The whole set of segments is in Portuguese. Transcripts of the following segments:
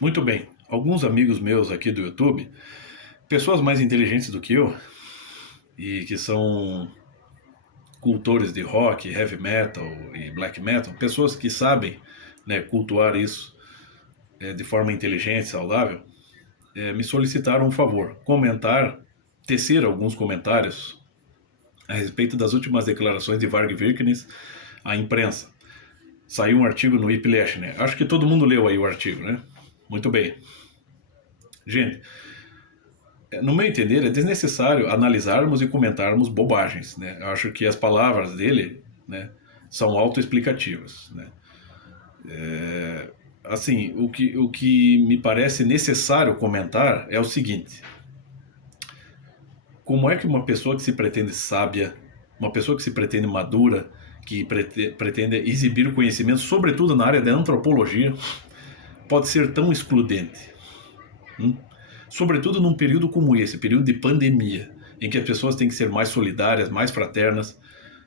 Muito bem. Alguns amigos meus aqui do YouTube, pessoas mais inteligentes do que eu e que são cultores de rock, heavy metal e black metal, pessoas que sabem, né, cultuar isso de forma inteligente, saudável, me solicitaram um favor: comentar, tecer alguns comentários a respeito das últimas declarações de Varg Vikernes à imprensa. Saiu um artigo no Whiplash, né? Acho que todo mundo leu aí o artigo, né? Muito bem. Gente, no meu entender, é desnecessário analisarmos e comentarmos bobagens, né? Eu acho que as palavras dele, né, são autoexplicativas, né? Assim, o que me parece necessário comentar é o seguinte: como é que uma pessoa que se pretende sábia, uma pessoa que se pretende madura, que pretende exibir conhecimento, sobretudo na área da antropologia, pode ser tão excludente? Sobretudo num período como esse, período de pandemia, em que as pessoas têm que ser mais solidárias, mais fraternas.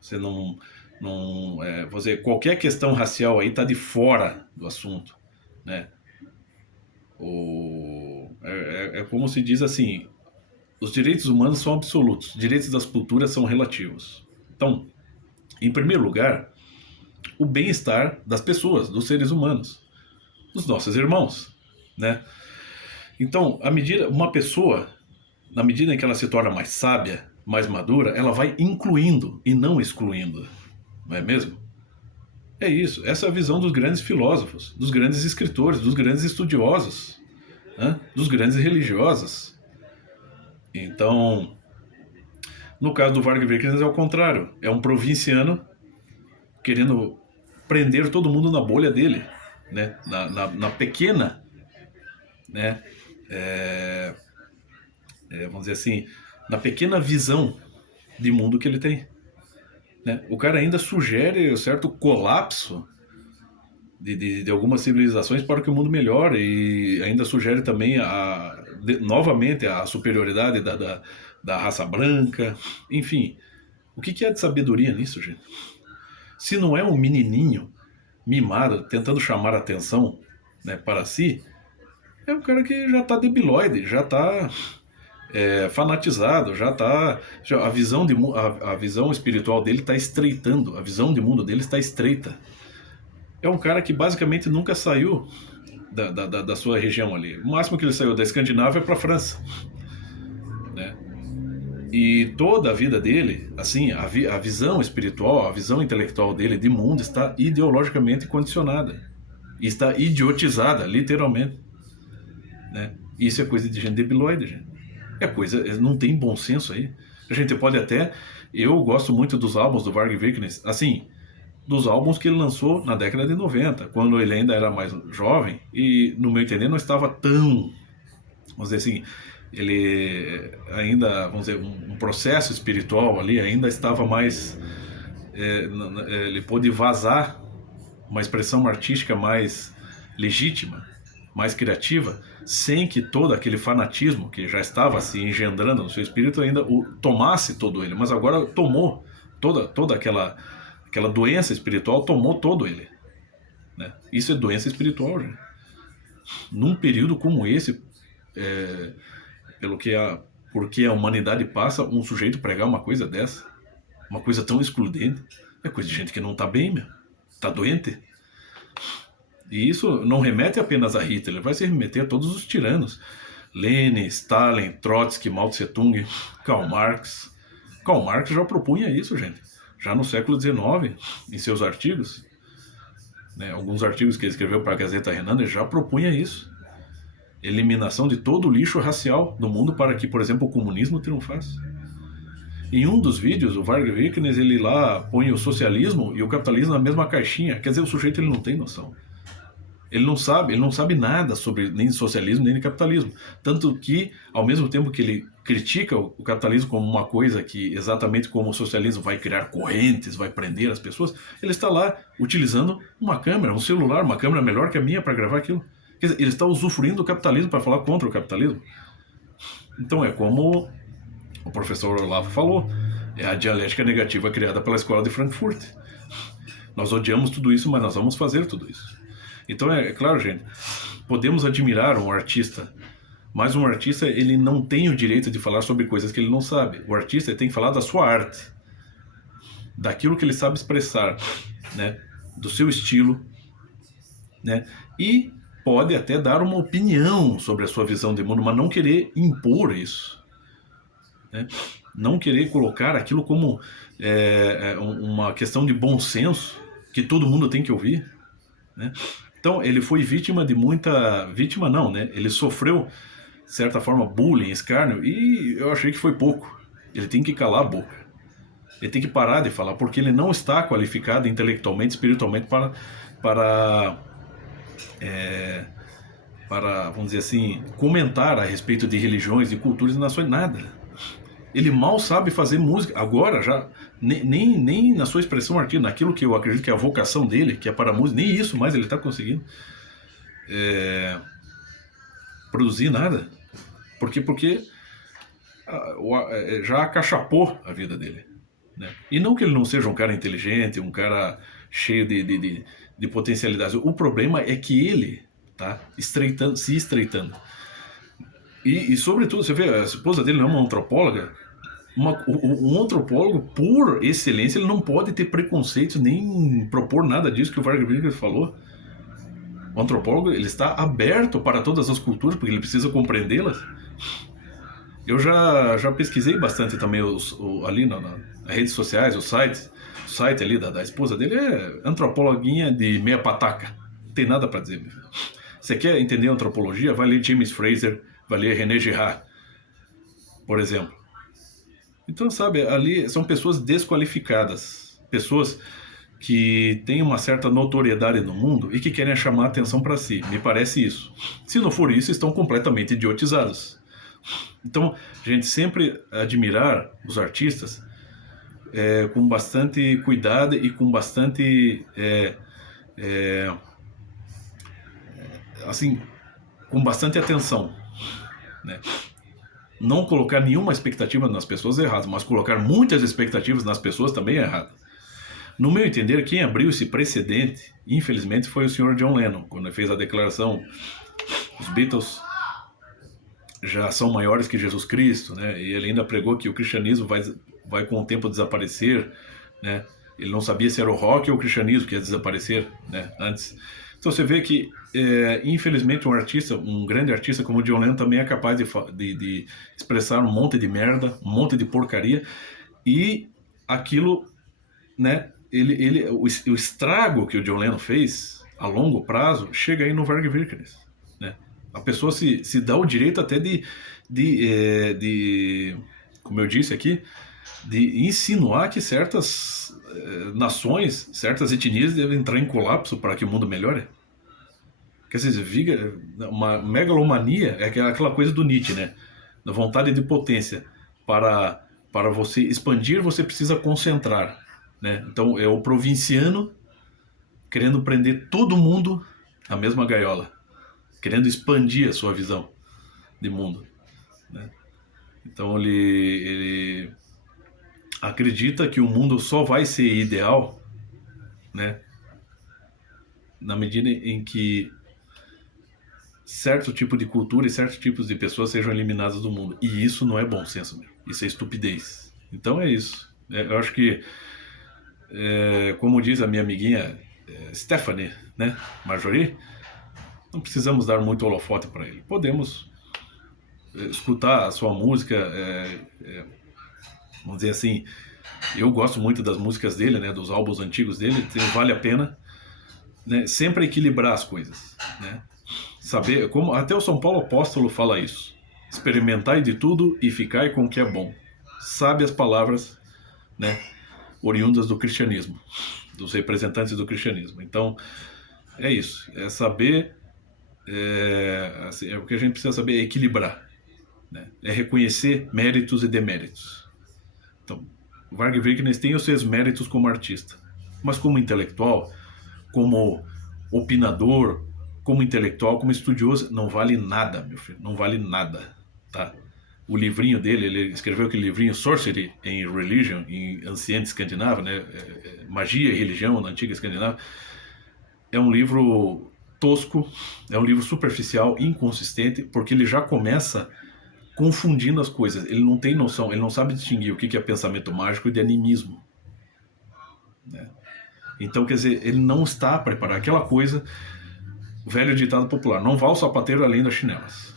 Você vou dizer, qualquer questão racial aí está de fora do assunto, né? É como se diz assim: os direitos humanos são absolutos, os direitos das culturas são relativos. Então, em primeiro lugar, o bem-estar das pessoas, dos seres humanos, dos nossos irmãos, né? Então, uma pessoa, na medida em que ela se torna mais sábia, mais madura, ela vai incluindo e não excluindo, não é mesmo? É isso, essa é a visão dos grandes filósofos, dos grandes escritores, dos grandes estudiosos, né? Dos grandes religiosos. Então, no caso do Varg Vikernes é o contrário, é um provinciano querendo prender todo mundo na bolha dele, né? Na pequena, né? É, vamos dizer assim, na pequena visão de mundo que ele tem, né? O cara ainda sugere um certo colapso de algumas civilizações para que o mundo melhore, e ainda sugere também novamente a superioridade da raça branca. Enfim, o que é de sabedoria nisso, gente? Se não é um menininho mimado tentando chamar a atenção, né, para si, é um cara que já está debilóide, já está fanatizado, já está. A visão espiritual dele está estreitando, a visão de mundo dele está estreita. É um cara que basicamente nunca saiu da sua região ali. O máximo que ele saiu da Escandinávia é para a França, né? E toda a vida dele, assim, a visão espiritual, a visão intelectual dele de mundo está ideologicamente condicionada. E está idiotizada, literalmente, né? Isso é coisa de gente debilóide, gente. É coisa, não tem bom senso aí. A gente pode até. Eu gosto muito dos álbuns do Varg Vikernes, assim, dos álbuns que ele lançou na década de 90, quando ele ainda era mais jovem e, no meu entender, não estava tão, vamos dizer assim, ele ainda, vamos dizer, um processo espiritual ali ainda estava mais, ele pôde vazar uma expressão artística mais legítima, mais criativa, sem que todo aquele fanatismo que já estava se engendrando no seu espírito ainda o tomasse todo ele. Mas agora tomou toda aquela doença espiritual, tomou todo ele, né? Isso é doença espiritual, gente. Num período como esse, é, pelo que porque a humanidade passa, um sujeito pregar uma coisa dessa, uma coisa tão excludente, é coisa de gente que não tá bem, meu. Tá doente. E isso não remete apenas a Hitler, vai se remeter a todos os tiranos. Lenin, Stalin, Trotsky, Mao Tse-tung, Karl Marx. Karl Marx já propunha isso, gente. Já no século XIX, em seus artigos, né, alguns artigos que ele escreveu para a Gazeta Renana, já propunha isso. Eliminação de todo o lixo racial do mundo para que, por exemplo, o comunismo triunfasse. Em um dos vídeos, o Varg Vikernes, ele lá põe o socialismo e o capitalismo na mesma caixinha. Quer dizer, o sujeito ele não tem noção. Ele não sabe nada sobre nem socialismo nem de capitalismo. Tanto que, ao mesmo tempo que ele critica o capitalismo como uma coisa que, exatamente como o socialismo vai criar correntes, vai prender as pessoas, ele está lá utilizando uma câmera, um celular, uma câmera melhor que a minha para gravar aquilo. Quer dizer, ele está usufruindo do capitalismo para falar contra o capitalismo. Então é como o professor Olavo falou, é a dialética negativa criada pela escola de Frankfurt. Nós odiamos tudo isso, mas nós vamos fazer tudo isso. Então é claro, gente, podemos admirar um artista, mas um artista ele não tem o direito de falar sobre coisas que ele não sabe. O artista tem que falar da sua arte, daquilo que ele sabe expressar, né? Do seu estilo, né? E pode até dar uma opinião sobre a sua visão de mundo, mas não querer impor isso, né? Não querer colocar aquilo como uma questão de bom senso que todo mundo tem que ouvir, né? Então ele foi vítima de muita... Vítima não, né? Ele sofreu, de certa forma, bullying, escárnio, e eu achei que foi pouco. Ele tem que calar a boca. Ele tem que parar de falar, porque ele não está qualificado intelectualmente, espiritualmente para, vamos dizer assim, comentar a respeito de religiões, de culturas e nações, nada. Ele mal sabe fazer música, agora já, nem na sua expressão artística, naquilo que eu acredito que é a vocação dele, que é para a música, nem isso mais ele está conseguindo produzir nada. Porque já acachapou a vida dele, né? E não que ele não seja um cara inteligente, um cara cheio de potencialidades. O problema é que ele tá se estreitando. E sobretudo, você vê, a esposa dele não é uma antropóloga. Um antropólogo, por excelência, ele não pode ter preconceitos nem propor nada disso que o Vargas Brito falou. O antropólogo, ele está aberto para todas as culturas, porque ele precisa compreendê-las. Eu já pesquisei bastante também ali nas redes sociais, o site ali da esposa dele é antropologuinha de meia pataca. Não tem nada para dizer. Você quer entender antropologia? Vai ler James Fraser, vai ler René Girard, por exemplo. Então, sabe, ali são pessoas desqualificadas, pessoas que têm uma certa notoriedade no mundo e que querem chamar a atenção para si. Me parece isso. Se não for isso, estão completamente idiotizados. Então, a gente sempre admirar os artistas com bastante cuidado e com bastante assim, com bastante atenção, né? Não colocar nenhuma expectativa nas pessoas é errado, mas colocar muitas expectativas nas pessoas também é errado. No meu entender, quem abriu esse precedente, infelizmente, foi o Sr. John Lennon, quando ele fez a declaração: os Beatles já são maiores que Jesus Cristo, né? E ele ainda pregou que o cristianismo vai com o tempo desaparecer, né? Ele não sabia se era o rock ou o cristianismo que ia desaparecer, né, antes. Então você vê que, infelizmente, um grande artista como o John Lennon também é capaz de expressar um monte de merda, um monte de porcaria, e aquilo, né, o estrago que o John Lennon fez a longo prazo chega aí no Varg Vikernes, né? A pessoa se dá o direito até como eu disse aqui, de insinuar que certas nações, certas etnias devem entrar em colapso para que o mundo melhore. Quer dizer, uma megalomania é aquela coisa do Nietzsche, né? Da vontade de potência. Para você expandir, você precisa concentrar, né? Então é o provinciano querendo prender todo mundo na mesma gaiola, querendo expandir a sua visão de mundo, né? Então ele acredita que o mundo só vai ser ideal, né, na medida em que certo tipo de cultura e certos tipos de pessoas sejam eliminadas do mundo. E isso não é bom senso, meu. Isso é estupidez. Então é isso. Eu acho que, como diz a minha amiguinha Stephanie, né, Marjorie, não precisamos dar muito holofote para ele. Podemos escutar a sua música, vamos dizer assim, eu gosto muito das músicas dele, né, dos álbuns antigos dele, então vale a pena, né, sempre equilibrar as coisas, né? Saber, como até o São Paulo Apóstolo fala isso: experimentai de tudo e ficai com o que é bom. Sabe as palavras, né, oriundas do cristianismo, dos representantes do cristianismo. Então, é isso, é saber, assim, o que a gente precisa saber é equilibrar, né? É reconhecer méritos e deméritos. Então, Varg Vikernes tem os seus méritos como artista, mas como intelectual, como opinador, como intelectual, como estudioso, não vale nada, meu filho, não vale nada, tá? O livrinho dele, ele escreveu aquele livrinho Sorcery and Religion, em Anciente Escandinava, né? Magia e Religião na antiga Escandinava. É um livro tosco, é um livro superficial, inconsistente, porque ele já começa confundindo as coisas. Ele não tem noção, ele não sabe distinguir o que é pensamento mágico e de animismo, né? Então, quer dizer, ele não está preparado. Aquela coisa, velho ditado popular, não vá o sapateiro além das chinelas.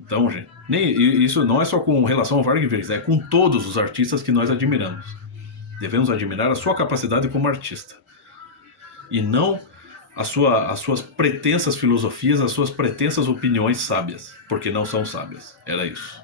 Então, gente, isso não é só com relação ao Vargas Vives, é com todos os artistas que nós admiramos. Devemos admirar a sua capacidade como artista. E não as suas pretensas filosofias, as suas pretensas opiniões sábias, porque não são sábias. Era isso.